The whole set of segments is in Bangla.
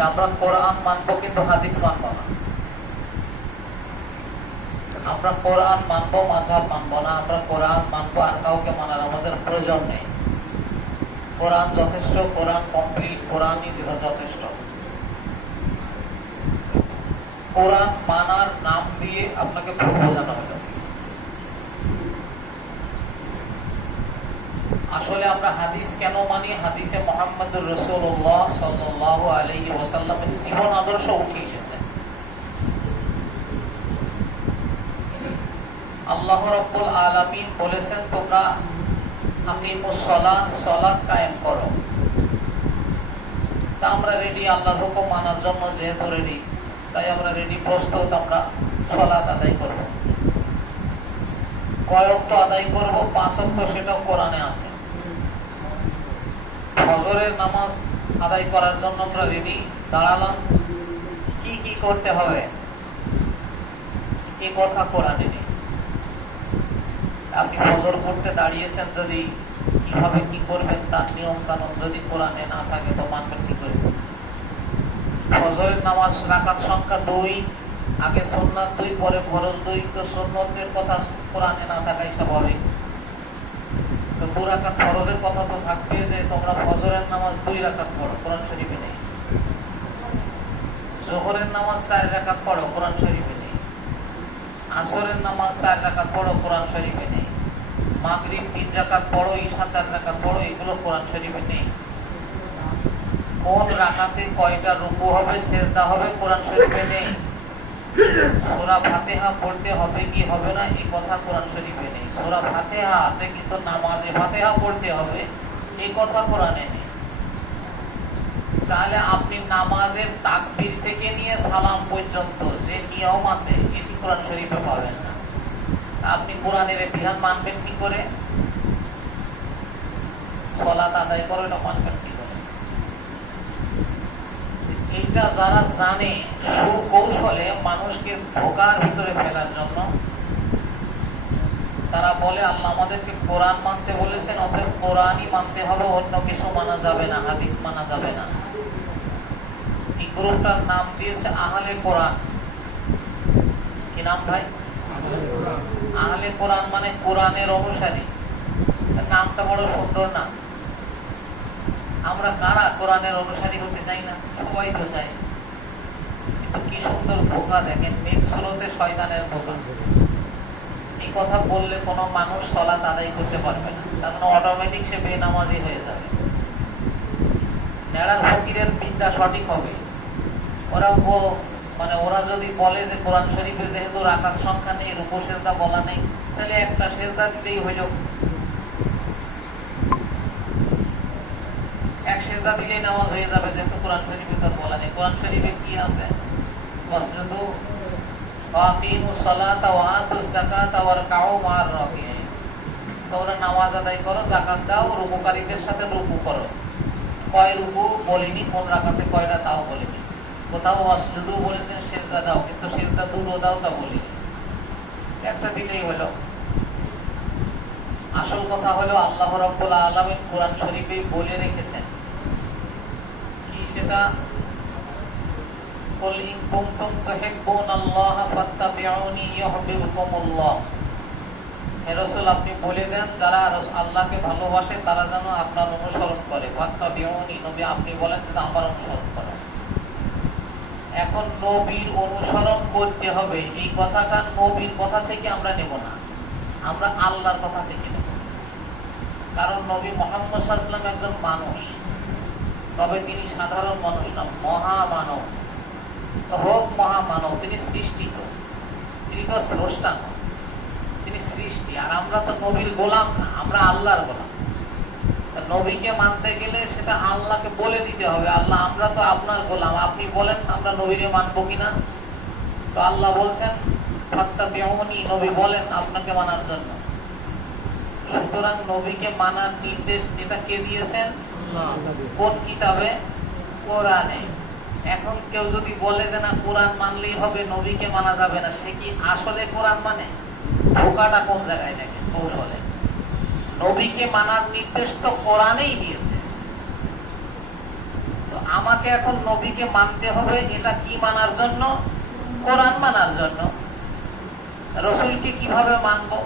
যে আমরা কোরআন মানবো কিন্তু হাদিস মানবো না। আমরা কোরআন মানবো, মাযহাব মানবো না। আমরা কোরআন মানবো, আর কাউকে মানার আমাদের প্রয়োজন নেই। কোরআন যথেষ্ট, কোরআন কমপ্লিট, কোরআনই যথেষ্ট। কোরআন মানার নাম দিয়ে আপনাকে ভুল বোঝানো হলো। আসলে আমরা হাদিস কেন মানি? হাদিসে মুহাম্মদুর রাসূলুল্লাহ সাল্লাল্লাহু আলাইহি ওয়াসাল্লামের জীবন আদর্শ উঠে এসেছে। আল্লাহ রাব্বুল আলামিন বলেছেন, তোমরা আকিমুস সালাহ, সালাত কায়েম করো। তা আমরা রেডি আল্লাহর হুকুম মানার জন্য, যেহেতু রেডি, তাই আমরা রেডি, প্রস্তুত। আমরা সালাত আদায় করব। কয় ওয়াক্ত আদায় করব? 5 ওয়াক্ত, সেটাও কোরআনে আছে। ফজরের নামাজ আদায় করার জন্য আমরা রেডি, দাঁড়ালাম। কি কি করতে হবে এই কথা কোরআনে নেই। আপনি ফজর করতে দাঁড়িয়েছেন, যদি কিভাবে কি করবেন তার নিয়ম কানুন যদি কোরআনে না থাকে তো মানবেন কি করে? ফজরের নামাজ রাকাত সংখ্যা 2, আগে সুন্নাত 2, পরে ফরজ 2। তো সুন্নতের কথা কোরআনে না থাকাই স্বাভাবিক। তো 2 রাকাত ফরজের কথা তো থাকবে, যে তোমরা ফজরের নামাজ 2 রাকাত পড়ো, কোরআন শরীফে নেই। যোহরের নামাজ 4 রাকাত পড়ো, কোরআন শরীফে নেই। আসরের নামাজ 4 রাকাত পড়ো, কোরআন শরীফে নেই। মাগরিব 3 রাকাত পড়ো, ইশা 4 রাকাত পড়ো, এগুলো কোরআন শরীফে নেই। কোন রাকাতে কয়টা রুকু হবে, সিজদা হবে, কোরআন শরীফে নেই। সূরা ফাতিহা পড়তে হবে কি হবে না, এই কথা কোরআন শরীফে নেই। সূরা ফাতিহা আছে, কিন্তু নামাজে ফাতিহা পড়তে হবে, এই কথা কোরআনে নেই। তাহলে আপনি নামাজের তাকবীর থেকে নিয়ে সালাম পর্যন্ত যে নিয়ম আছে, এটি কোরআন শরীফে পাবেন না। আপনি কোরআনের বিধান মানবেন কি করে? সালাত আদায় করে না মানবেন কি করে? এইটা যারা জানে সুকৌশলে মানুষকে ধোঁকার ভিতরে ফেলার জন্য, তারা বলে আল্লাহ আমাদেরকে কোরআন মানতে বলেছেন, অতএব কোরআনই মানতে হবে, অন্য কিছু মানা যাবে না, হাদিস মানা যাবে না। এই গ্রুপটার নাম দিয়েছে আহলে কোরআন। কি নাম ভাই? আহলে কোরআন মানে কোরআনের অনুসারী। নামটা বড় সুন্দর না? আমরা কারা কোরআনের অনুসারী হতে চাই না? সবাই তো চাই। কিন্তু কি সুন্দর ধোঁকা দেখেন, নিজ স্রোতে শয়তানের ধোঁকা। এই কথা বললে কোনো মানুষ সালাত আদায় করতে পারবে না, তার মানে অটোমেটিক সে বেনামাজি হয়ে যাবে। নেড়ার ফকিরের বিদ্যা সঠিক হবে। ওরা যদি বলে যে কোরআন শরীফে যেহেতু রাকাত সংখ্যা নেই, রুকু সিজদা বলা নেই, তাহলে একটা সিজদা দিলেই হইল, এক সিজদা দিলেই নামাজ হয়ে যাবে, যেহেতু কোরআন শরীফে তার বলা নেই। কোরআন শরীফে কি আছে? ওয়াসজুদু ওয়া আকিমুস সালাতা ওয়া আতুজ যাকাতা ওয়ারকাউ মা'আর রাকিঈন। তোমরা নামাজ আদায় করো, যাকাত দাও, রুকুকারীদের সাথে রুকু করো। কয় রুকু বলিনি, কোন রাকাতে কয়টা তাও বলিনি। কোথাও ওয়াসজুদু বলেছেন, সিজদা দাও, কিন্তু সিজদা দুটো দাও তা বলিনি। একটা দিলেই হলো। আসল কথা হলো আল্লাহ রাব্বুল আলামিন কোরআন শরীফে বলে রেখেছেন কি, সেটা কুল ইন কুনতুম তুহিব্বুনাল্লাহা ফাত্তাবিউনি ইউহিব্বুকুমুল্লাহ। হে রাসূল, আপনি বলে দেন যারা আল্লাহকে ভালোবাসে তারা যেন আপনার অনুসরণ করে। ফাত্তাবিউনি, নবী আপনি বলেন যে আমার অনুসরণ করে। এখন নবীর অনুসরণ করতে হবে, এই কথাটা নবীর কথা থেকে আমরা নেব না, আমরা আল্লাহর কথা থেকে নেব। কারণ নবী মুহাম্মদ সাল্লাল্লাহু আলাইহি ওয়াসাল্লাম একজন মানুষ, তবে তিনি সাধারণ মানুষ না, মহামানব। হোক মহামানব, তিনি সৃষ্টিত, তিনি তো স্রষ্টা নন, তিনি সৃষ্টি। আর আমরা তো নবীর গোলাম না, আমরা আল্লাহর গোলাম। নবীকে মানতে গেলে সেটা আল্লাহকে বলে দিতে হবে, আল্লাহ আমরা তো আপনার গোলাম, আপনি বলেন আমরা নবীরে মানবো কিনা। তো আল্লাহ বলছেন ফাত্তাবিউনি, নবী বলেন আপনাকে মানার জন্য। সুতরাং নবীকে মানার নির্দেশ এটা কে দিয়েছেন? কোন কিতাবে? কোরআনে। এখন কেউ যদি বলে যে না কোরআন মানলেই হবে, নবীকে মানা যাবে না, সে কি আসলে কোরআন মানে? ধোঁকাটা কোন জায়গায় দেখেন কৌশলে। নবীকে মানার নির্দেশ তো কোরআনেই দিয়েছে। তো আমার আমাকে এখন নবীকে মানতে হবে, এটা কি মানার জন্য? কোরআন মানার জন্য। রসুলকে কিভাবে মানবো?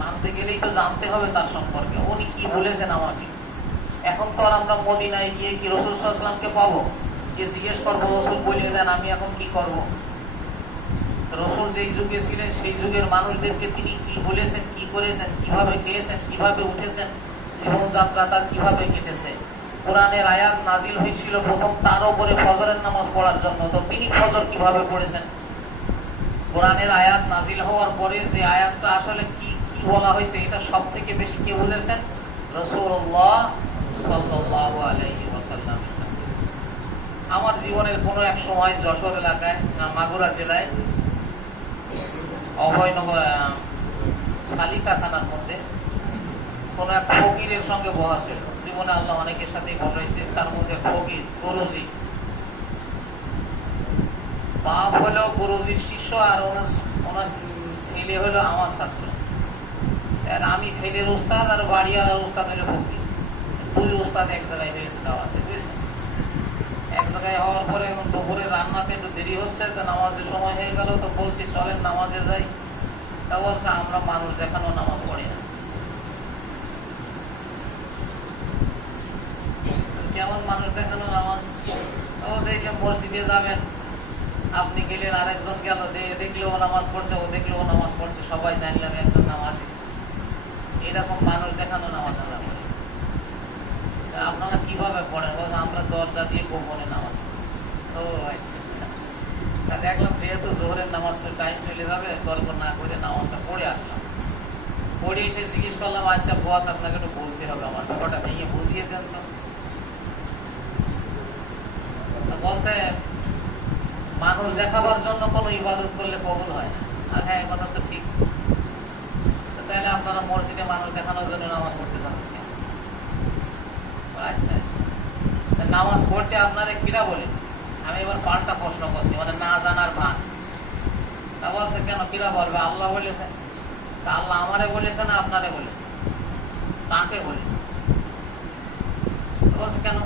মানতে গেলেই তো জানতে হবে তার সম্পর্কে, উনি কি বলেছেন আমাকে। এখন তো আর আমরা মদিনায় গিয়ে কি রসুল সাল্লাল্লাহু আলাইহি ওয়াসাল্লামকে পাবো যে জিজ্ঞেস করবো রসুল বলিয়ে দেন আমি এখন কি করব? রসুল যেই যুগে ছিলেন সেই যুগের মানুষদেরকে তিনি কি বলেছেন, কি করেছেন, কিভাবে খেয়েছেন, কিভাবে উঠেছেন, জীবনযাত্রা তার কিভাবে কেটেছে। কোরআনের আয়াত নাজিল হয়েছিল প্রথম তার উপরে ফজরের নামাজ পড়ার জন্য, তো তিনি ফজর কিভাবে পড়েছেন? কোরআনের আয়াত নাজিল হওয়ার পরে যে আয়াতটা আসলে কি কি বলা হয়েছে এটা সব থেকে বেশি কে বুঝেছেন? রাসূলুল্লাহ সাল্লাল্লাহু আলাইহি ওয়াসাল্লাম। আমার জীবনের কোনো এক সময় যশোর এলাকায়, মাগুরা জেলায় অভয়নগর শালিকা থানার মধ্যে কোনো এক ফকিরের সঙ্গে বসা ছিল। জীবনে আল্লাহ অনেকের সাথেই বসাইছে, তার মধ্যে ফকির গুরুজি, বাপ হলো গুরুজির শিষ্য আর ওনার ছেলে হলো আমার ছাত্র। আমি ছেলের উস্তাদ আর বাড়িওয়ালার উস্তাদ হলো ফকির। দুই উস্তাদ এক জায়গায় হয়েছে দাওয়াতে, বুঝেছেন? এক জায়গায় হওয়ার পরে এখন দুপুরে রান্নাতে একটু দেরি হচ্ছে, তো নামাজের সময় হয়ে গেল, তো বলছি চলেন নামাজে যাই। তা বলছে আমরা মানুষ দেখানো নামাজ পড়ি না। কেমন মানুষ দেখানো নামাজ? মসজিদে যাবেন, আপনি গেলেন, আরেকজন গেল, দেখলো ও নামাজ পড়ছে, ও দেখলো ও নামাজ পড়ছে, সবাই জানলাম একজন নামাজি। এরকম মানুষ দেখানো নামাজ আমরা পড়ি। আপনারা কিভাবে পড়েন? বলছে আমরা দরজা দিয়ে গোপনে নামাজ। ও আচ্ছা, দেখলাম যেহেতু জোহরের নামাজ টাইম চলে যাবে, তর্ক না করে নামাজটা পড়ে আসলাম। পড়ে এসে জিজ্ঞেস করলাম, আচ্ছা বস আপনাকে একটু বলতে হবে, আমার ব্যাপারটা ভেঙে বুঝিয়ে দেন তো। বলছে মানুষ দেখাবার জন্য কোনো ইবাদত করলে কবুল হয় না। আর হ্যাঁ, কথা তো ঠিক। তাহলে আপনারা মসজিদে মানুষ দেখানোর জন্য নামাজ পড়তে যাবেন? আচ্ছা আচ্ছা, নামাজ পড়তে আপনারা কিরা বলেছে? আমি এবার পাল্টা প্রশ্ন করছি, মানে না জানার ভান। তা বলছে কেন, কিরা বলবে? আল্লাহ বলেছে। তা আল্লাহ আমারে বলেছে না আপনারে বলেছে? কাকে বলেছে? বলছে কেন?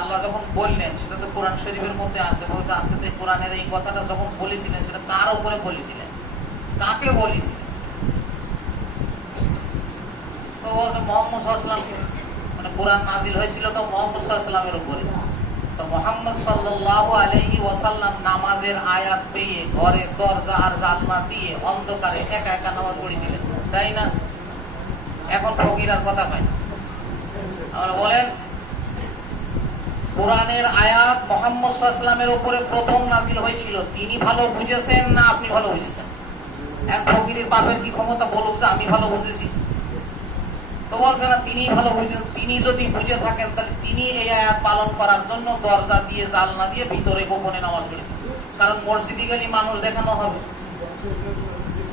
আল্লাহ যখন বললেন সেটা তো কোরআন শরীফের মধ্যে আছে। বলছে আছে, তো কোরআনের এই কথাটা যখন বলেছিলেন সেটা কার উপরে বলেছিলেন, কাকে বলেছিলেন? তো বলছে মুহাম্মদ সাল্লাল্লাহু আলাইহি ওয়াসাল্লাম, মানে কোরআন নাজিল হয়েছিল তো মুহাম্মদ সাল্লাল্লাহু আলাইহি ওয়াসাল্লামের উপরে। তো মুহাম্মদ সাল্লাল্লাহু আলাইহি ওয়াসাল্লাম নামাজের আয়াত পেয়ে ঘরে দরজা আর জানলা দিয়ে অন্ধকারে একা একা নামাজ পড়েছিলেন, তাই না? এখন ফকির আর কথা পাই না। আমরা বলেন কোরআনের আয়াত মুহাম্মদ সাল্লাল্লাহু আলাইহি ওয়াসাল্লামের উপরে প্রথম নাজিল হয়েছিল, তিনি ভালো বুঝেছেন না আপনি ভালো বুঝেছেন? এক ফকিরের বাপের কি ক্ষমতা বলুক যে আমি ভালো বুঝেছি? তো বলছে না, তিনি ভালো বুঝেন। তিনি যদি বুঝে থাকেন তাহলে তিনি এই আয়াত পালন করার জন্য দরজা দিয়ে জানলা দিয়ে ভিতরে গোপনে নামাজ পড়েছেন। কারণ মসজিদে গেলে মানুষ দেখানো হবে।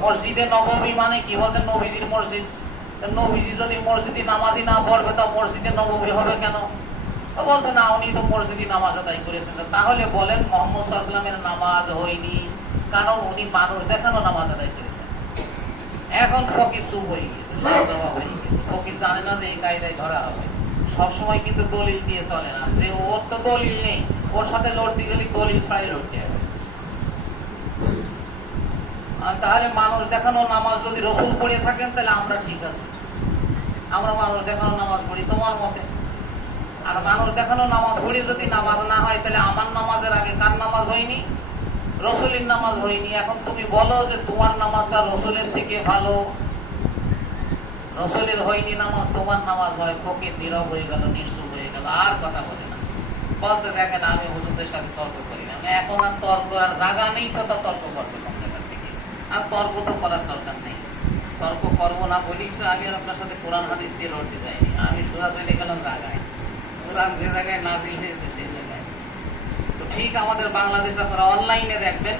মসজিদে নববী মানে কি? বলছে নবীজির মসজিদ। নবীজি যদি মসজিদে নামাজি না পড়বে তা মসজিদে নববী হবে কেন? বলছে না, উনি তো মসজিদে নামাজ আদায় করেছেন। তাহলে বলেন মুহাম্মদ সাল্লাল্লাহু আলাইহি ওয়াসাল্লামের নামাজ হয়নি, কারণ উনি মানুষ দেখানো নামাজ আদায় করেছেন। এখন ফকির চুপ হয়ে গেছে, লাজবাব হয়ে গেছে। ফকির জানে না যে এই কায়দায় ধরা হবে। সবসময় কিন্তু দলিল দিয়ে চলে না, যে ওর তো দলিল নেই, ওর সাথে লড়তে গেলে দলিল ছাড়াই লড়তে হবে। তাহলে মানুষ দেখানো নামাজ যদি রসুল পড়ে থাকেন তাহলে আমরা ঠিক আছে, আমরা মানুষ দেখানো নামাজ পড়ি তোমার মতে। আর মানুষ দেখানো নামাজ পড়ি যদি নামাজ না হয় তাহলে আমার নামাজের আগে কার নামাজ হয়নি? রসুলের নামাজ হয়নি। এখন তুমি বলো যে তোমার নামাজটা রসুলের থেকে ভালো, রসুলের হয়নি নামাজ, তোমার নামাজ হয়। ফকির নীরব হয়ে গেল, নিশ্চুপ হয়ে গেল, আর কথা বলে না। বলছে দেখেন আমি হুজুরদের সাথে তর্ক করি না, এখন আর তর্ক আর জায়গা নেই, তো তর্ক করবে আপনার থেকে। আর তর্ক তো করার দরকার নেই, তর্ক করবো না বলি আমি আর আপনার সাথে কোরআন হাদিস দিয়ে লড়তে যাইনি। আমি সোজা চলে গেলাম জায়গায়, কোরআন যে জায়গায় নাজিল হয়েছে সেই জায়গায়। তো ঠিক আমাদের বাংলাদেশে আপনারা অনলাইনে দেখবেন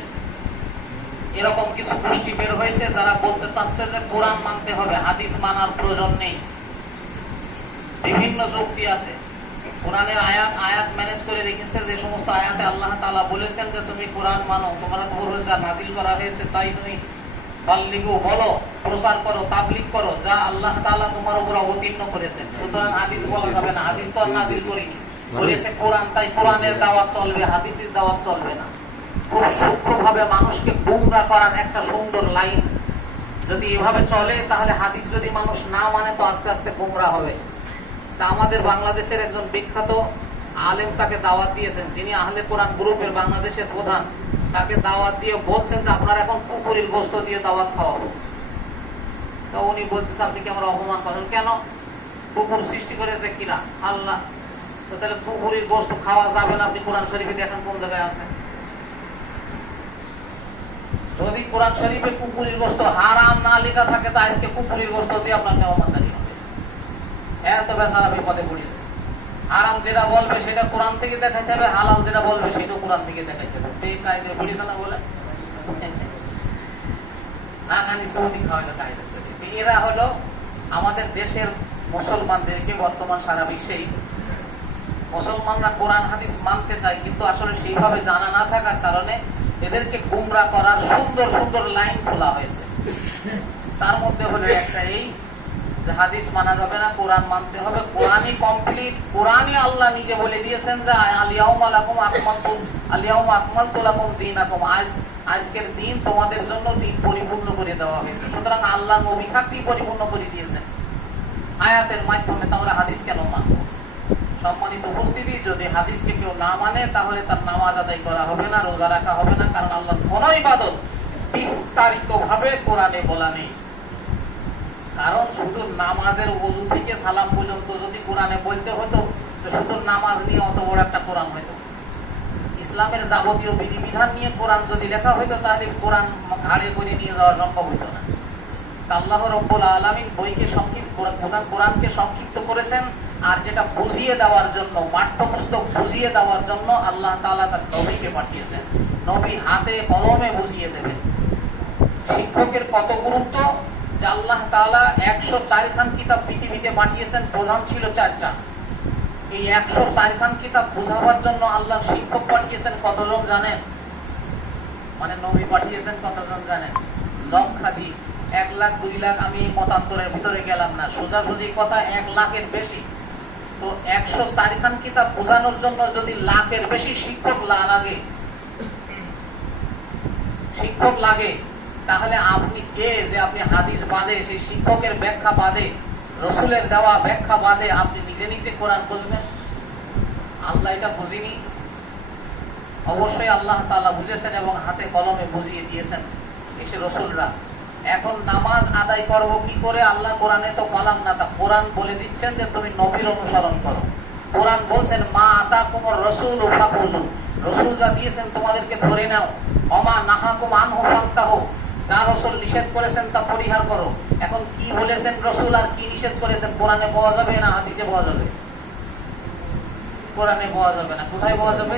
এরকম কিছু গোষ্ঠী বের হয়েছে যারা বলতে চাচ্ছে যে কোরআন মানতে হবে, হাদিস মানার প্রয়োজন নেই। বিভিন্ন যুক্তি আছে। কোরআনের আয়াত ম্যানেজ করে রেখেছে, যে সমস্ত আয়াতে আল্লাহ তাআলা বলেছেন যে তুমি কোরআন মানো, তোমরা ধরে যা নাজিল করা হয়েছে তাই তুমি বাল্লিগু বলো, প্রচার করো, তাবলীগ করো, যা আল্লাহ তাআলা তোমার উপর অবতীর্ণ করেছেন। সুতরাং হাদিস বলা যাবে না, হাদিস তো আর নাজিল করিনি। করেছে কোরআন, তাই কোরআনের দাওয়াত চলবে, হাদিসের দাওয়াত চলবে না। খুব সূক্ষ্মভাবে মানুষকে গুমরা করার একটা সুন্দর লাইন। যদি এভাবে চলে তাহলে হাদিস যদি মানুষ না মানে তো আস্তে আস্তে গুমরা হবে। তা আমাদের বাংলাদেশের একজন বিখ্যাত আলেম তাকে দাওয়াত দিয়েছেন, যিনি আহলে কোরআন গ্রুপের বাংলাদেশের প্রধান, তাকে দাওয়াত দিয়ে বলছেন যে আপনার এখন কুকুরের গোশত দিয়ে দাওয়াত খাওয়াবো। তো উনি বলতেছে আপনি কি আমরা অপমান করেন? কেন? কুকুর সৃষ্টি করেছে কিনা? আল্লাহ। তো তাহলে কুকুরের গোশত খাওয়া যাবে না, আপনি কোরআন শরীফে দেখেন কোন জায়গায় আছে? যদি কোরআন শরীফে কুকুরের গোশত হারাম না লেখা থাকে তা আজকে কুকুরের গোশত দিয়ে আপনার মেহমানদারি হবে। এত বেচারা বিপদে পড়েছে। হারাম যেটা বলবে সেটা কোরআন থেকে দেখাইতে হবে, হালাল যেটা বলবে সেটা কোরআন থেকে দেখাইতে হবে। বেকায়দে পড়েছে না বলে না খানি সৌদি খাওয়াইলো কায়দা। এরা হলো আমাদের দেশের মুসলমানদেরকে বর্তমান সারা বিশ্বেই মুসলমানরা কোরআন হাদিস মানতে চায়, কিন্তু আসলে সেইভাবে জানা না থাকার কারণে এদেরকে গুমরা করার সুন্দর সুন্দর লাইন খোলা হয়েছে। তার মধ্যে হলো একটা এই যে হাদিস মানা যাবে না, কোরআন মানতে হবে। কোরআনই কমপ্লিট, কোরআনই আল্লাহ নিজে বলে দিয়েছেন যে আলিয়াউমা লাকুম আকমালতু আলিয়াউমা আকমালতু লাকুম দীনাকুম, আজকের দিন তোমাদের জন্য দিন পরিপূর্ণ করে দেওয়া হয়েছে। সুতরাং আল্লাহ নবী থাকতেই পরিপূর্ণ করে দিয়েছেন আয়াতের মাধ্যমে। তোমরা হাদিস কেন মানবো? সম্মানিত উপস্থিতি, যদি হাদিসকে কেউ না মানে তাহলে তার নামাজ আদায় করা হবে না, রোজা রাখা হবে না, কারণ আল্লাহ কোন ইবাদত বিস্তারিত ভাবে কোরআনে বলা নেই। কারণ শুধু নামাজের ওযু থেকে সালাম পর্যন্ত যদি কোরআনে বলতে হতো তো শুধু নামাজ নিয়ে অত বড় একটা কোরআন হইতো। ইসলামের যাবতীয় বিধিবিধান নিয়ে কোরআন যদি লেখা হইতো তাহলে কোরআন ঘাড়ে করে নিয়ে যাওয়া সম্ভব হইতো না। আল্লাহ রাব্বুল আলামিন বইকে কোরআনকে সংক্ষিপ্ত করেছেন, আর যেটা বুঝিয়ে দেওয়ার জন্য, পাঠ্যপুস্তক বুঝিয়ে দেওয়ার জন্য আল্লাহ তাআলা তার নবীকে পাঠিয়েছেন। নবী হাতে কলমে বুঝিয়ে দেবেন। শিক্ষকের কত গুরুত্ব যে আল্লাহ তাআলা 104 খান কিতাব পৃথিবীতে পাঠিয়েছেন, প্রধান ছিল 4টা। এই 104 খান কিতাব বোঝাবার জন্য আল্লাহ শিক্ষক পাঠিয়েছেন কতজন জানেন? মানে নবী পাঠিয়েছেন কতজন জানেন? লক্ষাধিক, 1 লাখ 2 লাখ। আমি মতান্তরের ভিতরে গেলাম না, সোজাসুজি কথা 1 লাখের বেশি। তো 104 খান কিতাব বোঝানোর জন্য যদি লাখের বেশি শিক্ষক লাগে, তাহলে আপনি কে যে আপনি হাদিস বাদে, সেই শিক্ষকের ব্যাখ্যা বাদে, রসুলের দেওয়া ব্যাখ্যা বাদে আপনি নিজে নিজে কোরআন বুঝবেন? আল্লাহ এটা বুঝিনি? অবশ্যই আল্লাহ তাআলা বুঝেছেন এবং হাতে কলমে বুঝিয়ে দিয়েছেন এসে রসুলরা। এখন নামাজ আদায় করবো কি করে? আল্লাহ কোরআনে তো বললাম না, তা কোরআন বলে দিচ্ছেন যে তুমি নবীর অনুসরণ করো। কোরআন বলছেন মা আতাকুমুর রাসূলু ফাখুযু, রাসূল যা দিয়েছেন তোমাদেরকে ধরে নাও। ওমা নাহাকুম আনহু ফান্তাহু, যা রাসূল নিষেধ করেছেন তা পরিহার করো। এখন কি বলেছেন রাসূল আর কি নিষেধ করেছেন কোরআনে পাওয়া যাবে না হাদিসে পাওয়া যাবে? কোরআনে পাওয়া যাবে না, কোথায় পাওয়া যাবে?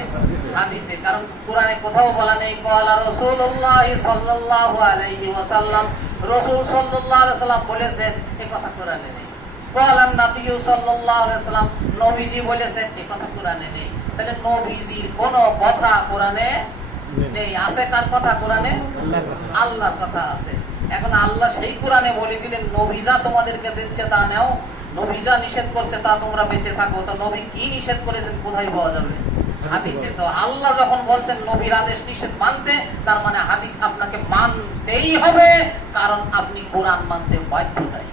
হাদিসে। কারণ কোরআনে কোথাও বলা নেই ক্বালা রাসূলুল্লাহ সাল্লাল্লাহু আলাইহি ওয়াসাল্লাম, রাসূল সাল্লাল্লাহু আলাইহি ওয়াসাল্লাম বলেছেন, এই কথা কোরআনে নেই। ক্বালা নবী সাল্লাল্লাহু আলাইহি ওয়াসাল্লাম, নবীজি বলেছেন, এই কথা কোরআনে নেই। তাহলে নবীজির কোন কথা কোরআনে নেই। আছে কার কথা কোরআনে? আল্লাহর কথা আছে। এখন আল্লাহ সেই কোরআনে বলে দিলেন নবী যা তোমাদেরকে দিচ্ছে তা নাও, নবী যা নিষেধ করছে তা তোমরা বেঁচে থাকো। তো নবী কি নিষেধ করেছেন কোথায় পাওয়া যাবে? হাদিসে। তো আল্লাহ যখন বলছেন নবীর আদেশ নিষেধ মানতে, তার মানে হাদিস আপনাকে মানতেই হবে, কারণ আপনি কোরআন মানতে বাধ্য। তাই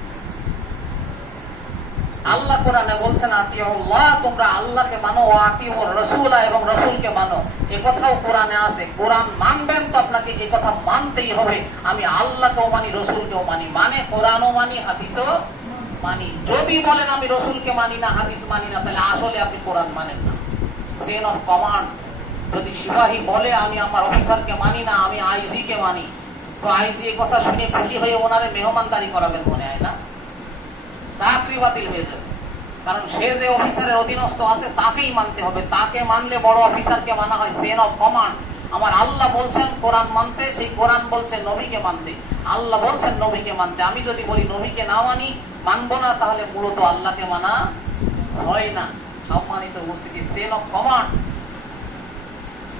আল্লাহ কোরআনে বলছেন আতিউল্লাহ, তোমরা আল্লাহকে মানো, আতিউর রাসূলা, এবং রাসূলকে মানো। এই কথাও কোরআনে আছে। কোরআন মানবেন তো আপনাকে এই কথা মানতেই হবে, আমি আল্লাহকেও মানি, রাসূলকেও মানি, মানে কোরআনও মানি, হাদিসও মানি। যদি বলেন আমি রাসূলকে মানি না, হাদিস মানি না, তাহলে আসলে আপনি কোরআন মানেন না। Chain of command. যদি সিপাহী বলে আমি আমার অফিসারকে মানি না, আমি আইজি কে মানি, তো আইজি এই কথা শুনে খুশি হয়ে ওনারে মেহমানদারি করাবেন মনে হয় না? চাকরি বাতিল হয়ে যাবে। কারণ সে যে অফিসারের অধীনস্থ আছে তাকেই মানতে হবে। তাকে মানলে বড় অফিসারকে মানা হয়। Chain of command. আমার আল্লাহ বলছেন কোরআন মানতে, সেই কোরআন বলছে নবীকে মানতে। আল্লাহ বলছেন নবীকে মানতে। আমি যদি বলি নবীকে না মানি, মানবো না, তাহলে মূলত আল্লাহকে মানা হয় না। সম্মানিত উপস্থিতি, চেন অফ কমান্ড।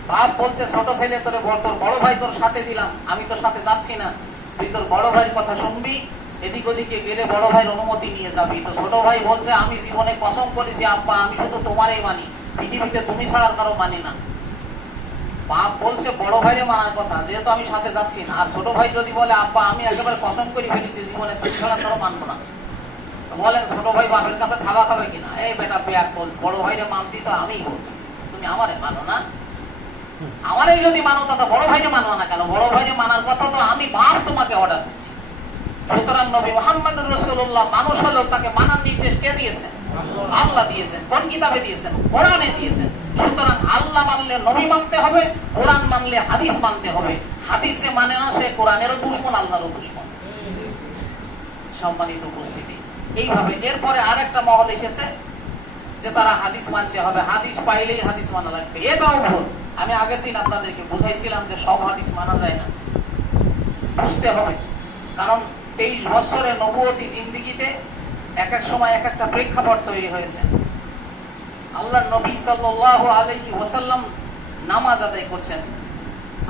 বাপ বলছে ছোট ছেলে তোর বড় ভাই তোর সাথে দিলাম, আমি তোর সাথে যাচ্ছি না, তুই তোর বড় ভাইয়ের কথা শুনবি, এদিক ওদিকে গেলে বড় ভাইয়ের অনুমতি নিয়ে যাবি। তো ছোট ভাই বলছে আমি জীবনে কসম করেছি আব্বা আমি শুধু তোমারই মানি, পৃথিবীতে তুমি ছাড়া কারো মানি না। বাপ বলছে বড় ভাইরে মানার কথা, যেহেতু আমি সাথে যাচ্ছি না। আর ছোট ভাই যদি বলে আব্বা আমি একেবারে কসম করে ফেলেছি জীবনে তুমি ছাড়া কারো মানবো না, বলেন ছোট ভাই বাপের কাছে থাবা খাবে কিনা? এই বেটা পেয়াক বল, বড় ভাইরে মানতি তো আমিই বলতেছি, তুমি আমারে মানো না। আমারই যদি মানো তা বড় ভাইরে মানো না কেন? বড় ভাইরে মানার কথা তো আমি বাপ তোমাকে অর্ডার দিচ্ছি। সুতরাং নবী মুহাম্মদুর রাসূলুল্লাহ মানুষ হলেও তাকে মানার নির্দেশ কে দিয়েছেন? আল্লাহ দিয়েছেন। কোন কিতাবে দিয়েছেন? কোরআনে দিয়েছেন। সুতরাং আল্লাহ মানলে নবী মানতে হবে, কোরআন মানলে হাদিস মানতে হবে। হাদিসে মানে না সে কোরআনেরও দুশমন, আল্লাহরও দুশমন। সম্মানিত উপস্থিতি, এইভাবে এরপরে আরেকটা মহল এসেছে যে তারা হাদিস মানতে হবে, হাদিস পাইলেই হাদিস মানা লাগবে। এটাও ভুল। আমি আগের দিন আপনাদেরকে বুঝাইছিলাম যে সব হাদিস মানা যায় না, বুঝতে হবে। কারণ 23 বছরের নবুয়তি জিন্দেগিতে এক এক সময় এক একটা প্রেক্ষাপট তৈরি হয়েছে। আল্লাহর নবী সাল্লাল্লাহু আলাইহি ওয়াসাল্লাম নামাজ আদায় করছেন,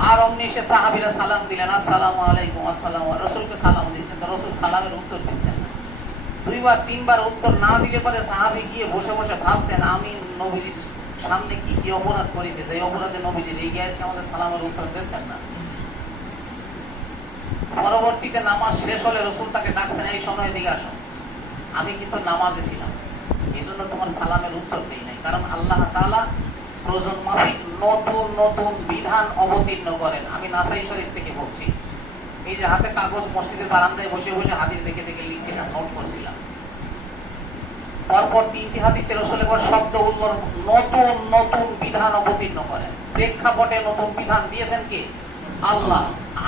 আর অমনি এসে সাহাবীরা সালাম দিলেন, আসসালামু আলাইকুম। আসসালাম, রাসূলকে সালাম দিয়েছেন, তো রাসূল সালামের উত্তর দিচ্ছেন না। 2 বার 3 বার উত্তর না দিলে পরে সাহাবী গিয়ে বসে বসে ভাবছেন আমি নবীজির সামনে কি কি অপরাধ করেছে, যে অপরাধে নবীজি রেগে আছে আমাদের সালামের উত্তর দিচ্ছেন না। পরবর্তীতে নামাজ শেষ হলে রাসূল তাকে ডাকছেন, এই সময় দিকে আসো, আমি কিন্তু নামাজে ছিলাম, এই জন্য তোমার সালামের উত্তর দেই নাই। কারণ আল্লাহ তাআলা প্রয়োজন মাফিক নতুন নতুন বিধান অবতীর্ণ করেন। আমি নাসাই শরীফ থেকে বলছি, এই যে হাতে কাগজ মসজিদের বারান্দায় বসে বসে হাদিস দেখে দেখে লিখছিলাম, নোট করছিলাম। পরপর 3টি হাদিসের রাসূল একবার শব্দ উল্লেখ নতুন নতুন বিধান অবতীর্ণ করেন। প্রেক্ষাপটে নতুন বিধান দিয়েছেন কি? আল্লাহ।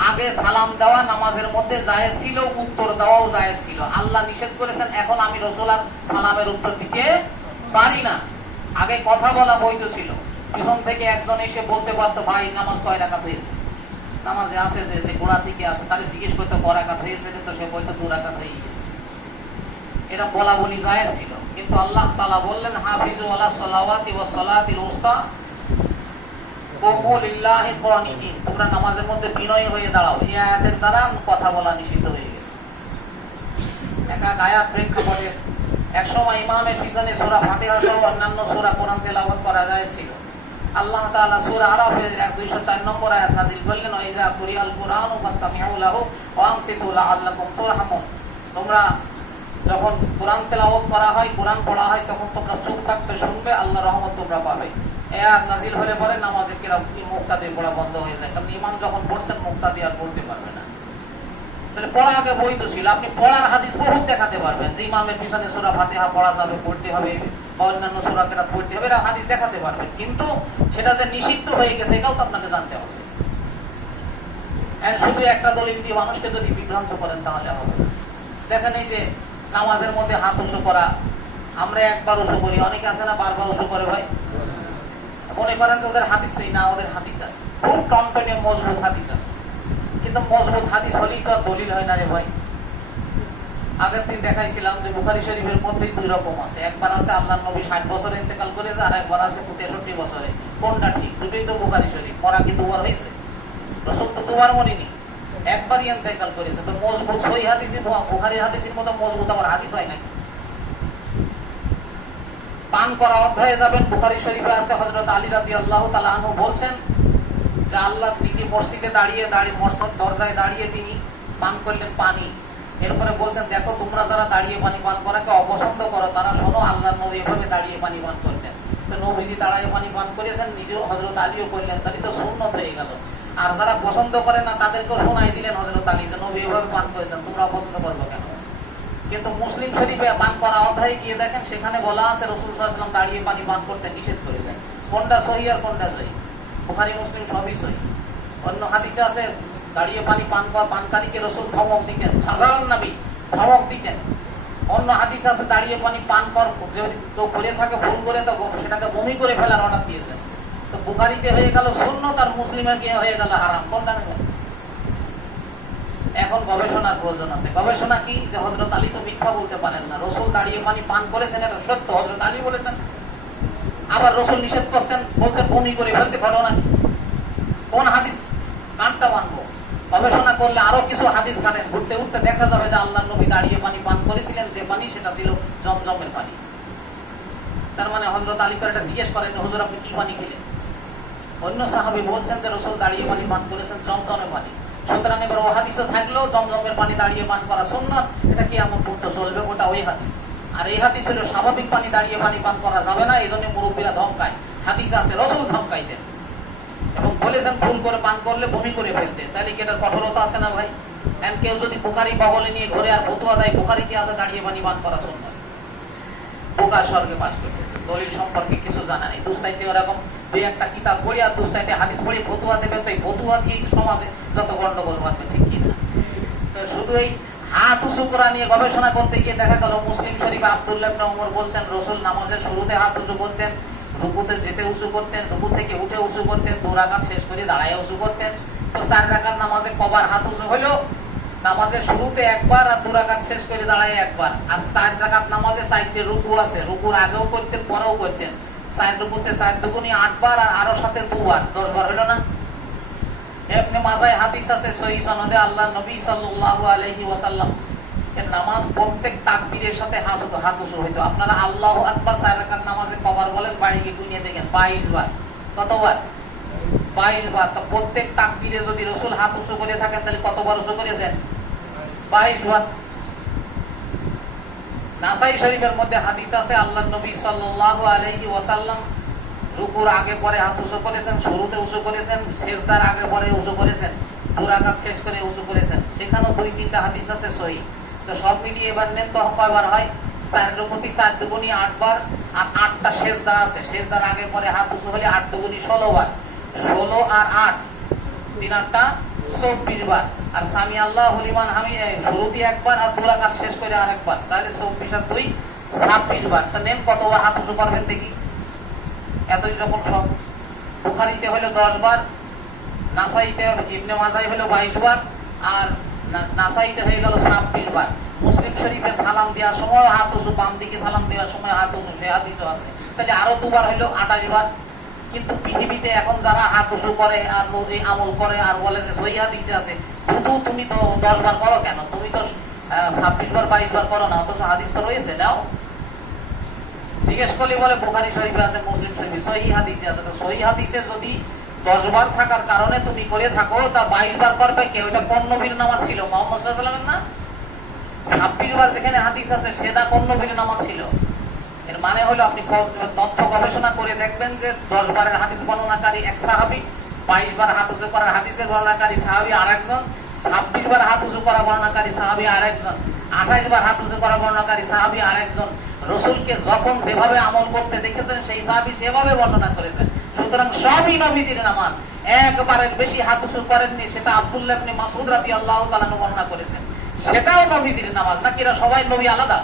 আগে সালাম দেওয়া নামাজের মধ্যে জায়েজ ছিল, উত্তর দেওয়াও জায়েজ ছিল। আল্লাহ নিষেধ করেছেন, এখন আমি রাসূল আর সালামের উত্তর দিতে পারি না। আগে কথা বলা বৈধ ছিল, পিছন থেকে একজন এসে বলতে পারতো ভাই নামাজ কয় রাকাত হয়েছে, নামাজে আছে যে গোড়া থেকে আছে তাহলে জিজ্ঞেস করতে ক রাকাত হয়েছে, কিন্তু সে বলতো 2 রাকাত হয়ে গেছে। এটা বলা বলি জায়েজ ছিল। কিন্তু আল্লাহ তাআলা বললেন হাফিজু আলাস সালাওয়াতি ওয়াস সালাতিল উসতা কুমু লিল্লাহি কানিতিন, তোমরা নামাজের মধ্যে বিনয়ী হয়ে দাঁড়াও। এই আয়াতের দ্বারা কথা বলা নিষিদ্ধ হয়ে গেছে। একা আয়াত প্রেক্ষাপটে একসময় ইমামের পিছনে সূরা ফাতিহা সহ অন্যান্য সূরা কোরআন তেলাওয়াত করা যায়ছিল। আল্লাহ তাআলা সূরা আরাফের 204 নম্বর আয়াত নাযিল করলেন, ওয়াইজা কুরিআল কুরআনু ফাসতামিউ লাহু ওয়া আমসিতু লাআল্লাকুম তুরহামুন। তোমরা যখন কোরআন তেলাওয়াত করা হয়, কোরআন পড়া হয়, তখন তোমরা চুপ থাকতে শুনবে, আল্লাহর রহমত তোমরা পাবে। এই আয়াত নাযিল হলে পরে নামাজে কিরাম মুক্তাদি পড়া বন্ধ হয়ে যায়, কারণ ইমাম যখন পড়ছেন মুক্তাদি আর পড়তে পারবে না। তাহলে পড়া আগে বৈধ ছিল। আপনি পড়ার হাদিস বহুত দেখাতে পারবেন যে ইমামের পিছনে সূরা ফাতিহা পড়া যাবে, পড়তে হবে, বা অন্যান্য সূরা কেরাত পড়তে হবে, এরা হাদিস দেখাতে পারবেন। কিন্তু সেটা যে নিষিদ্ধ হয়ে গেছে এটাও তো আপনাকে জানতে হবে। শুধু একটা দলিল দিয়ে মানুষকে যদি বিভ্রান্ত করেন তাহলে হবে না। দেখেন এই যে নামাজের মধ্যে হাত উঁচু করা, আমরা একবার উঁচু করি, অনেকে আছে না বারবার উঁচু করে ভাই, মনে করেন যে ওদের হাদিস নেই, না ওদের হাদিস আছে, খুব টনটনে মজবুত হাদিস আছে। কিন্তু মজবুত হাদিস হলেই তো আর দলিল হয় না রে ভাই। আগের দিন দেখাইছিলাম যে বুখারী শরীফের মধ্যেই 2 রকম আছে। একবার আছে আল্লাহর নবী 60 বছরে ইন্তেকাল করেছে, আর একবার আছে 63 বছরে। কোনটা ঠিক? দুটোই তো বুখারী শরীফ। মরা কি 2 বার হয়েছে? রাসূল তো 2 বার মরেনি, একবারই ইন্তেকাল করেছে। তো মজবুত সহিহ হাদিসে বুখারী হাদিসের মতো মজবুত আমার হাদিস হয় নাকি? পান করা অধ্যায়ে যাবেন, বুখারী শরীফে আছে হযরত আলী রাদিয়াল্লাহু তাআলা আনহু বলছেন যে আল্লাহ নিজে মসজিদে দাঁড়িয়ে মসজিদ দরজায় দাঁড়িয়ে তিনি পান করলেন পানি। এরপরে বলছেন দেখো তোমরা যারা দাঁড়িয়ে পানি পান করাকে অপছন্দ করো তারা শোনো, আল্লাহর নবী এভাবে দাঁড়িয়ে পানি পান করতেন। তো নবীজি দাঁড়িয়ে পানি পান করেছেন, নিজেও হযরত আলীও করলেন, তাহলে তো সুন্নত হয়ে গেল। আর যারা পছন্দ করে না তাদেরকেও শোনাই দিলেন হযরত আলী যে নবী এভাবে পান করেছেন, তোমরা অপছন্দ করবে কেন? কিন্তু মুসলিম শরীফে পান করা অধ্যায়ে গিয়ে দেখেন সেখানে বলা আছে রাসূল সাল্লাল্লাহু আলাইহি ওয়াসাল্লাম দাঁড়িয়ে পানি পান করতে নিষেধ করেছেন। কোনটা সহিহ আর কোনটা সহিহ? বুখারী মুসলিম সবই সহিহ। অন্য হাদিসে আছে দাঁড়িয়ে পানি পান করা পানকারীকে রাসূল ধমক দিতেন, সাধারণ নবী ধমক দিতেন। অন্য হাদিসে আছে দাঁড়িয়ে পানি পান কর যদি কেউ করে থাকে ভুল করে তো সেটাকে বমি করে ফেলার অর্ডার দিয়েছেন। তো বুখারীতে হয়ে গেল সুন্নাত আর মুসলিমে গিয়ে হয়ে গেল হারাম। কোনটা নেবেন? এখন গবেষণার প্রয়োজন আছে। গবেষণা কি? যে হযরত আলী তো মিথ্যা বলতে পারেন না, রাসূল দাঁড়িয়ে পানি পান করেছেন, এটা সত্য, হযরত আলী বলেছেন। আবার রাসূল নিষেধ করছেন, বলছেন বমি করে ফেলতে, ঘটনা কি? কোন হাদিস কানটা মানবো? গবেষণা করলে আরো কিছু হাদিস ঘাটেন, ঘুরতে ঘুরতে দেখা যাবে যে আল্লাহর নবী দাঁড়িয়ে পানি পান করেছিলেন, যে পানি সেটা ছিল জমজমের পানি। তার মানে হযরত আলী করে এটা জিজ্ঞেস করেন, হুজুর আপনি কি পানি খেলেন? অন্য সাহাবী বলছেন যে রাসূল দাঁড়িয়ে পানি পান করেছেন, জমজমের পানি। সুতরাং এবার ও হাদিসে থাকলেও জমজমের পানি দাঁড়িয়ে পান করা সুন্নাত, এটা কিয়ামত পর্যন্ত চলবে, ওটা ওই হাদিস। আর এই হাদিস হলো স্বাভাবিক পানি দাঁড়িয়ে পানি পান করা যাবে না, এই জন্য মুরব্বীরা ধমকায়। হাদিস আছে রাসূল ধমকাইতেন এবং বলেছেন ভুল করে পান করলে বমি করে ফেলতেন। তাহলে কি এটার কঠোরতা আছে না ভাই? এন্ড কেউ যদি বুখারী বগলে নিয়ে ঘুরে আর ফতোয়া দেয় বুখারীতে আছে দাঁড়িয়ে পানি পান করা সুন্নাত, বোকা স্বর্গে বাস করতেছে, দলিল সম্পর্কে কিছু জানা নেই। দু সাইডে এরকম দুই একটা কিতাব পড়ি আর দু সাইডে হাদিস পড়ি ফতোয়া দেবে, তো এই ফতোয়া দিয়ে সমাজে যত গন্ডগোল বাঁধবে, ঠিক কি না? শুধু এই হাত উঁচু করা নিয়ে গবেষণা করতে গিয়ে দেখা গেল মুসলিম শরীফে আব্দুল্লাহ ইবনে ওমর বলছেন রাসূল নামাজের শুরুতে হাত উঁচু করতেন, রুকুতে যেতে উঁচু করতেন, রুকু থেকে উঠে উঁচু করতেন, 2 রাকাত শেষ করে দাঁড়ায় উঁচু করতেন। তো 4 রাকাত নামাজে কবার হাত উঁচু হলো? নামাজের শুরুতে একবার আর 2 রাকাত শেষ করে দাঁড়ায় একবার। আর 4 রাকাত নামাজে 4টে রুকু আছে, রুকুর আগেও করতেন পরেও করতেন। 4 রুকুতে 4 দুগুনি 8 বার আর আরো সাথে 2 বার, 10 বার হলো না? ইবনে মাজায় হাদিস আছে সহিহ সনদে, আল্লাহর নবী সাল্লাল্লাহু আলাইহি ওয়াসাল্লাম এর নামাজ প্রত্যেক তাকবীরের সাথে হাত উঁচু হইতো। আপনারা আল্লাহু আকবার 4 রাকাত নামাজে কবার বলেন? বাড়ি গিয়ে গুনিয়ে দেখেন, 22 বার। কতবার? 22 বার। তো প্রত্যেক তাকবীরে যদি রাসূল হাত উঁচু করে থাকেন তাহলে কতবার উঁচু করেছেন? 22 বার। নাসাই শরীফের মধ্যে হাদিস আছে আল্লাহর নবী সাল্লাল্লাহু আলাইহি ওয়াসাল্লাম রুকুর আগে পরে হাত উঁচু করেছেন, শুরুতে উঁচু করেছেন, সিজদার আগে পরে উঁচু করেছেন, 2 রাকাত শেষ করে উঁচু করেছেন। সেখানেও 2-3টা হাদিস আছে সহিহ। তো সব মিলিয়ে এবার নেন তো কয়বার হয়? 4 রুকুতে 4 দুগুনি 8 বার আর 8টা সিজদা আছে, সিজদার আগে পরে হাত উঁচু হলে 8 দুগুনি 16 বার। 16 আর 8 3-8টা 24 বার। আর সামি আল্লাহু লিমান হামিদা শুরুতে একবার আর 2 রাকাত শেষ করে আরেকবার, তাহলে 24 আর 2 26 বার। তো নেন কতবার হাত উঁচু করবেন দেখি? এতই যখন সব। বুখারীতে হলো 10 বার, নাসাইতে ইবনে মাজায় হলো 22 বার আর নাসাইতে হয়ে গেল 26 বার। মুসলিম শরীফে সালাম দেওয়ার সময় হাত উঁচু, বাম দিকে সালাম দেওয়ার সময় হাত উঁচু, সে হাদিসও আছে। তাহলে আরো 2 বার হলো 28 বার। কিন্তু পৃথিবীতে এখন যারা হাত উঁচু করে আর এই আমল করে আর বলে যে সহিহ হাদিসে আছে, শুধু তুমি তো 10 বার করো কেন? তুমি তো 26 বার 22 বার করো না, অথচ হাদিস তো রয়েছে, নাও। জিজ্ঞেস করলে বলে বুখারী শরীফে আছে, মুসলিম শরীফে সহিহ হাদিসে আছে। তো সহিহ হাদিসে যদি 10 বার থাকার কারণে তুমি করে থাকো, তা 22 বার করবে কে? ওইটা কোন নবীর নামাজ ছিল? মুহাম্মদ সাল্লাল্লাহু আলাইহি ওয়াসাল্লামের না? 26 বার যেখানে হাদিস আছে সেটা কোন নবীর নামাজ ছিল? এর মানে হলো আপনি তথ্য গবেষণা করে দেখবেন যে 10 বারের হাদিস বর্ণনাকারী এক সাহাবী, 22 বার হাত উঁচু করার হাদিসের বর্ণনাকারী সাহাবী আরেকজন, 26 বার হাত উঁচু করা বর্ণনাকারী সাহাবী আরেকজন, 28 বার হাত উঁচু করা বর্ণনাকারী সাহাবী আরেকজন। রাসূলকে যখন যেভাবে আমল করতে দেখেছেন সেই সাহাবী সেভাবে বর্ণনা করেছেন। সুতরাং সবই নবীজির নামাজ। একবারের বেশি হাত উঁচু করেননি, সেটা আব্দুল্লাহ ইবনে মাসউদ রাদিয়াল্লাহু তাআলা বর্ণনা করেছেন। সেটাও নবীজির নামাজ। নাকি এরা সবাই নবী আলাদা?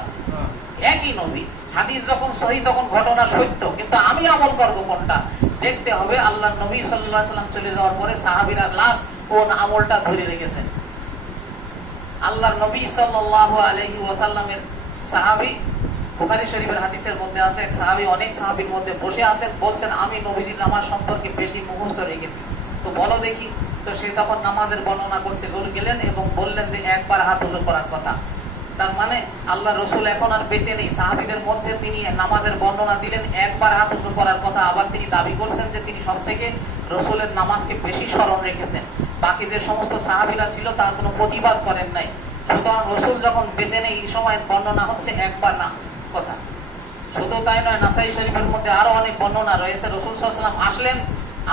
একই নবী। হাদিস যখন সহিহ তখন ঘটনা সত্য, কিন্তু আমি আমল করব কোনটা দেখতে হবে। আল্লাহর নবী সাল্লাল্লাহু আলাইহি ওয়াসাল্লাম চলে যাওয়ার পরে সাহাবীরা লাস্ট কোন আমলটা ধরে রেখেছেন। আল্লাহর নবী সাল্লাল্লাহু আলাইহি ওয়াসাল্লামের সাহাবী, বুখারী শরীফের হাদিসের মধ্যে আছে, এক সাহাবী অনেক সাহাবীর মধ্যে বসে আছেন, বলছেন আমি নবীজির নামাজ সম্পর্কে বেশি মুখস্থ রেখেছি, তো বলো দেখি। তো সে তখন নামাজের বর্ণনা করতে গেলেন এবং বললেন যে একবার হাত উঁচু করার কথা। তার মানে আল্লাহ রসুল এখন আর বেঁচে নেই। সাহাবীদের মধ্যে তিনি নামাজের বর্ণনা দিলেন, একবার হাত উঁচু করার কথা। আবার তিনি দাবি করছেন যে তিনি সব থেকে রসুলের নামাজকে বেশি স্মরণ রেখেছেন। বাকি যে সমস্ত সাহাবীরা ছিল তার কোনো প্রতিবাদ করেন নাই। সুতরাং রসুল যখন বেঁচে নেই এই সময় বর্ণনা হচ্ছে একবার না কথা। শুধু তাই নয়, নাসাই শরীফের মধ্যে আরো অনেক বর্ণনা রয়েছে। রসুল সাল্লাল্লাহু আলাইহি ওয়াসাল্লাম আসলেন,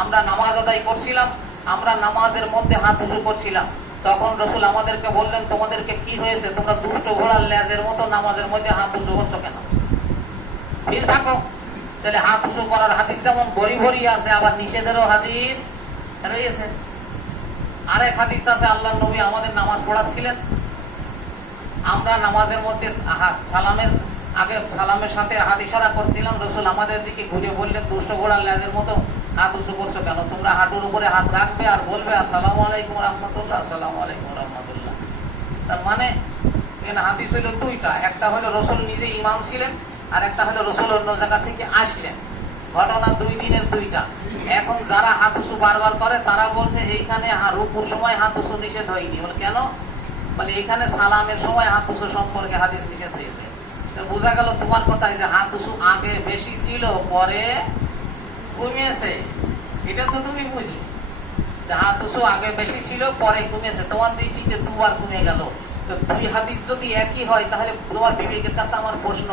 আমরা নামাজ আদায় করছিলাম, আমরা নামাজের মধ্যে হাত উঁচু করছিলাম। তখন রসুল আমাদেরকে বললেন, তোমাদেরকে কি হয়েছে? তোমরা দুষ্ট ঘোড়ার লেজের মতো নামাজের মধ্যে হাত উঁচু করছো কেন? ঠিক থাকো। তাহলে হাত উঁচু করার হাদিস যেমন ভরি ভরি আছে, আবার নিষেধেরও হাদিস রয়েছে। আরেক হাদিস আছে, আল্লাহর নবী আমাদের নামাজ পড়াচ্ছিলেন, আমরা নামাজের মধ্যে সালামের আগে সালামের সাথে হাত ইশারা করছিলাম। রসুল আমাদের দিকে ঘুরে বললেন, দুষ্ট ঘোড়ার লেজের মতো হাত উঁচু করছো কেন? তোমরা হাঁটুর উপরে হাত রাখবে আর বলবে আসসালামু আলাইকুম রাহমাতুল্লাহ, আসসালামু আলাইকুম রাহমাতুল্লাহ। তার মানে এখানে হাদিস হইল দুইটা, একটা হলো রসুল নিজে ইমাম ছিলেন আর একটা হলো রসুল অন্য জায়গা থেকে আসলেন। ঘটনা 2 দিনের 2টা। এখন যারা হাত উঁচু বারবার করে তারা বলছে এইখানে রুকুর সময় হাত উঁচু নিষেধ হয়নি। বলে কেন? বলে এখানে সালামের সময় হাত উঁচু সম্পর্কে হাদিস নিষেধ হয়েছে। তো বোঝা গেল তোমার কথায় যে হাত উঁচু আগে বেশি ছিল পরে কমিয়েছে, এটা তো তুমি বুঝলে যে হাত উঁচু আগে বেশি ছিল পরে কমিয়েছে, তোমার দৃষ্টিতে দুবার কমে গেল। তো দুই হাদিস যদি একই হয় তাহলে তোমার বিবেকের কাছে আমার প্রশ্ন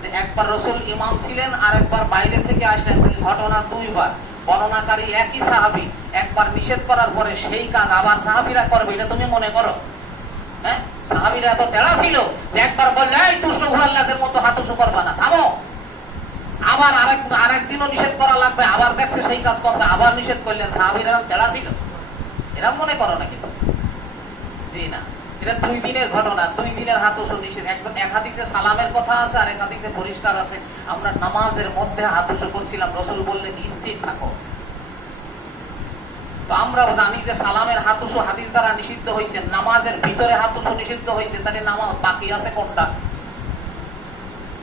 যে একবার রসুল ইমাম ছিলেন আর একবার বাইরে থেকে আসলেন, ঘটনা দুইবার, বর্ণনাকারী একই সাহাবী, একবার নিষেধ করার পরে সেই কাজ আবার সাহাবীরা করবে, এটা তুমি মনে করো? হ্যাঁ, সাহাবীরা এত তেড়া ছিল যে একবার বললে এই দুষ্ট ঘোড়ার লাশের মতো হাত উঁচু করবা না, থামো, আবার আরেকদিনও নিষেধ করা লাগবে, আবার দেখছে সেই কাজ করছে, আবার নিষেধ করলেন। সাহাবীরা এরকম তেড়া ছিল? এরকম মনে করো নাকি? জি না, এটা 2 দিনের ঘটনা, 2 দিনের হাত উঁচু নিষেধ। এক হাদিসে সালামের কথা আছে আর এক হাদিসে পরিষ্কার আছে আমরা নামাজের মধ্যে হাত উঁচু করছিলাম, রসুল বললেন স্থির থাকো। তো আমরা জানি যে সালামের হাত উঁচু হাদিস দ্বারা নিষিদ্ধ হয়েছে, নামাজের ভিতরে হাত উঁচু নিষিদ্ধ হয়েছে, তাহলে নামাজ বাকি আছে কোনটা?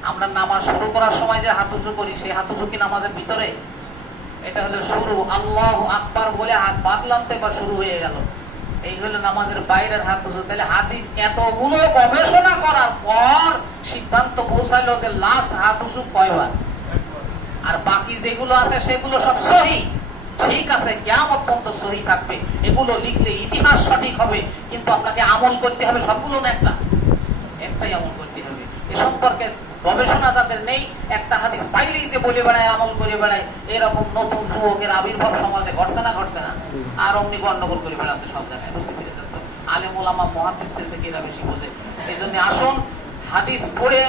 আমরা নামাজ শুরু করার সময় যে হাত উঁচু করি সেই হাত উঁচু কি নামাজের ভিতরে? এটা হলো শুরু, আল্লাহু আকবার বলে হাত বাঁধলাম তো এবার শুরু হয়ে গেল, এই হলো নামাজের বাইরের হাত উঁচু। তাহলে হাদিস এতগুলো গবেষণা করার পর সিদ্ধান্ত পৌঁছালো যে লাস্ট হাত উঁচু কয়বার, আর বাকি যেগুলো আছে সেগুলো সব সহি, ঠিক আছে, কিয়ামত পর্যন্ত সহি থাকবে। এগুলো লিখলে ইতিহাস সঠিক হবে, কিন্তু আপনাকে আমল করতে হবে সবগুলো না, একটাই আমল করতে হবে। এ সম্পর্কে গবেষণা যাদের নেই, একটা হাদিস পাইলেই যে বলে বেড়ায়, আমল করে বেড়ায়, এরকম নতুন যুবকের আবির্ভাব সমাজে ঘটছে না? ঘটছে না? আর অমনি গন্ডগোল করে বেড়াচ্ছে সব জায়গায়, বুঝতে পেরেছেন তো? আলেম ওলামা মুহাদ্দিসদের থেকে এরা বেশি বোঝে। এই জন্য আসুন হাদিস পড়ে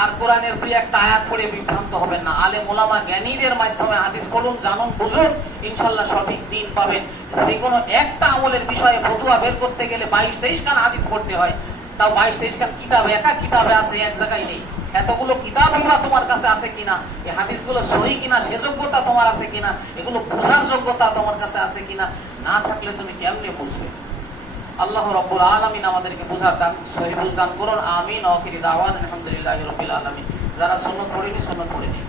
আর কোরআনের 2-1 আয়াত পড়ে বিভ্রান্ত হবেন না। আলেম ওলামা জ্ঞানীদের মাধ্যমে হাদিস পড়ুন, জানুন, বুঝুন, ইনশাআল্লাহ সঠিক দিন পাবেন। যে কোনো একটা আমলের বিষয়ে ফতোয়া বের করতে গেলে 22-23 খান হাদিস পড়তে হয়, তাও 22-23 খান কিতাব একা কিতাবে আছে, এক জায়গায় নেই। এতগুলো কিতাব তোমার কাছে আছে কিনা, এই হাদিসগুলো সহি কিনা সে যোগ্যতা তোমার আছে কিনা, এগুলো বোঝার যোগ্যতা তোমার কাছে আছে কিনা, না থাকলে তুমি কেমনে বুঝবে? আল্লাহ রাব্বুল আলামিন আমাদেরকে বুঝার দান, সহি বুঝদান করুন। আমিন। আখিরি দাওয়ানা আলহামদুলিল্লাহি রাব্বিল আলামিন। যারা সুন্নাত পড়েনি সুন্নাত পড়ে নিন।